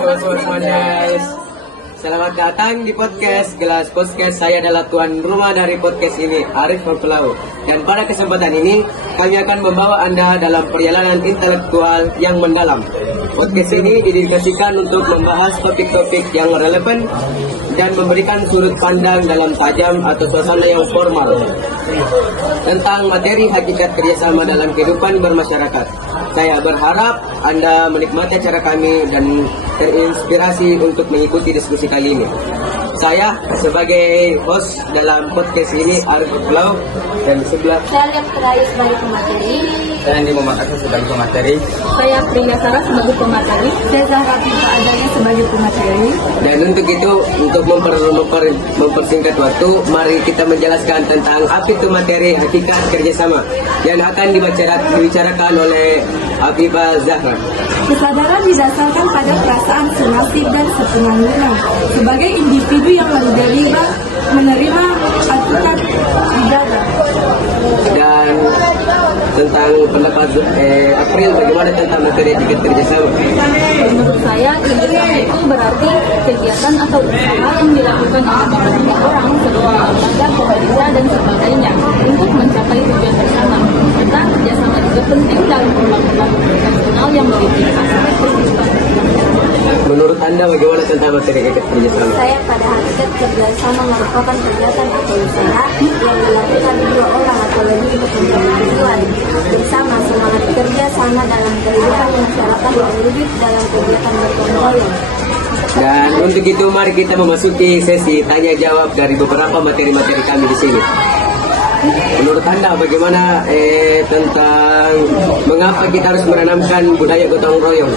Sobat-sobat, selamat datang di podcast Gelas Podcast. Saya adalah tuan rumah dari podcast ini, Arif Nurpelau. Dan pada kesempatan ini, kami akan membawa Anda dalam perjalanan intelektual yang mendalam. Podcast ini didedikasikan untuk membahas topik-topik yang relevan dan memberikan sudut pandang dalam tajam atau suasana yang formal tentang materi hakikat kerjasama dalam kehidupan bermasyarakat. Saya berharap Anda menikmati acara kami dan terinspirasi untuk mengikuti diskusi kali ini. Saya sebagai host dalam podcast ini, Arif Nurpelau, dan di sebelah saya Liam Terayu sebagai pemateri. saya Andi Muhammad sebagai pemateri. Saya Priya Sarah sebagai pemateri. Saya Zahra Tika Adanya sebagai pemateri. Dan untuk itu, untuk mempersingkat waktu, mari kita menjelaskan tentang apa itu materi hakikat kerjasama yang akan dibicarakan oleh Habibah Zahra. Kesadaran didasarkan pada perasaan senasib dan sepenanggungan sebagai individu yang menerima aturan dijaga. Dan tentang pendapat April, bagaimana tentang materi hakikat kerjasama? Menurut saya, kerjasama itu berarti kegiatan atau usaha yang dilakukan oleh beberapa orang sebagai lembaga, pekerja, dan sebagainya untuk mencapai tujuan bersama. Serta kerjasama juga penting dalam pembangunan nasional yang memiliki aspek kehidupan. Menurut Anda bagaimana tentang materi hakikat kerjasama? Saya pada hakikat kerjasama merupakan kegiatan atau usaha yang dilakukan dua orang atau lebih untuk mencapai tujuan bersama. Semangat kerja sama dalam kehidupan masyarakat terwujud dalam kegiatan bergotong royong. Dan untuk itu mari kita memasuki sesi tanya jawab dari beberapa materi-materi kami di sini. Menurut Anda bagaimana tentang mengapa kita harus menanamkan budaya gotong royong?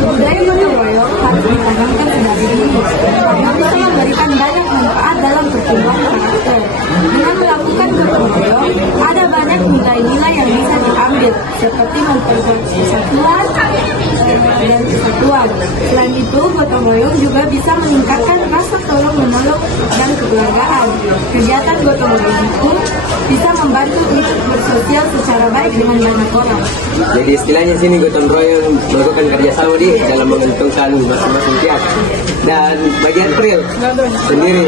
Budaya gotong royong harus ditanamkan sebagai diri karena bisa memberikan banyak manfaat dalam pertumbuhan karakter. Dengan melakukan gotong royong, ada banyak nilai-nilai yang bisa diambil seperti memperkuat persatuan dan kesatuan. Selain itu, gotong royong juga bisa meningkatkan rasa tolong menolong dan kekeluargaan. Kegiatan gotong royong itu bisa membantu untuk bersosial secara baik dengan banyak orang. Jadi istilahnya sini gotong royong melakukan kerjasama dalam menguntungkan masing-masing pihak. Dan bagi April sendiri,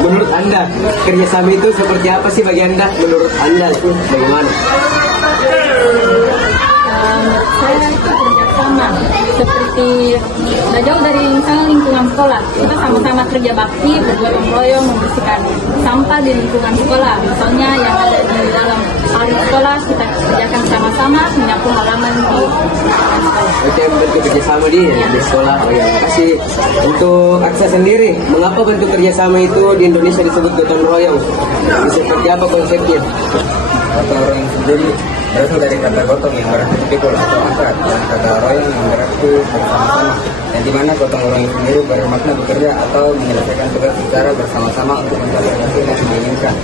menurut Anda kerjasama itu seperti apa sih bagi Anda? Menurut Anda itu bagaimana? Saya itu kerjasama seperti tidak jauh dari misalnya lingkungan sekolah, kita sama-sama kerja bakti, bergotong royong membersihkan sampah di lingkungan sekolah. Misalnya yang ada di dalam area sekolah kita kerjakan sama-sama menyapu halaman di lingkungan sekolah. Oke, bentuk kerjasama di sekolah. Oh ya, kasih. Untuk Aksa sendiri, mengapa bentuk kerjasama itu di Indonesia disebut gotong royong? Seperti apa konsepnya? Gotong royong sendiri berasal dari kata gotong yang berarti pikul atau angkat, dan kata royong yang berarti bersama-sama, dan di mana gotong royong sendiri bermakna bekerja atau menyelesaikan tugas secara bersama-sama untuk mencapai hasil yang diinginkan.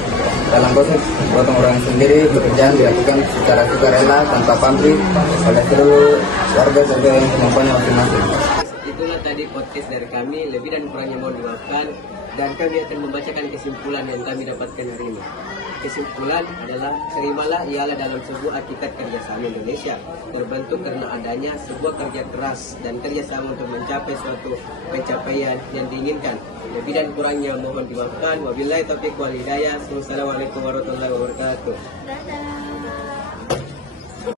Dalam konsep gotong royong sendiri, pekerjaan dilakukan secara sukarela tanpa pamrih oleh seluruh warga sesuai kemampuannya masing-masing. Itulah tadi podcast dari kami, lebih dan kurangnya mohon dimaafkan, dan kami akan membacakan kesimpulan yang kami dapatkan hari ini. Kesimpulan adalah terimalah ialah dalam sebuah hakikat kerjasama Indonesia terbentuk karena adanya sebuah kerja keras dan kerjasama untuk mencapai suatu pencapaian yang diinginkan. Lebih dan kurangnya mohon dimaafkan. Wabillahi taufiq wal hidayah. Wassalamualaikum warahmatullahi wabarakatuh.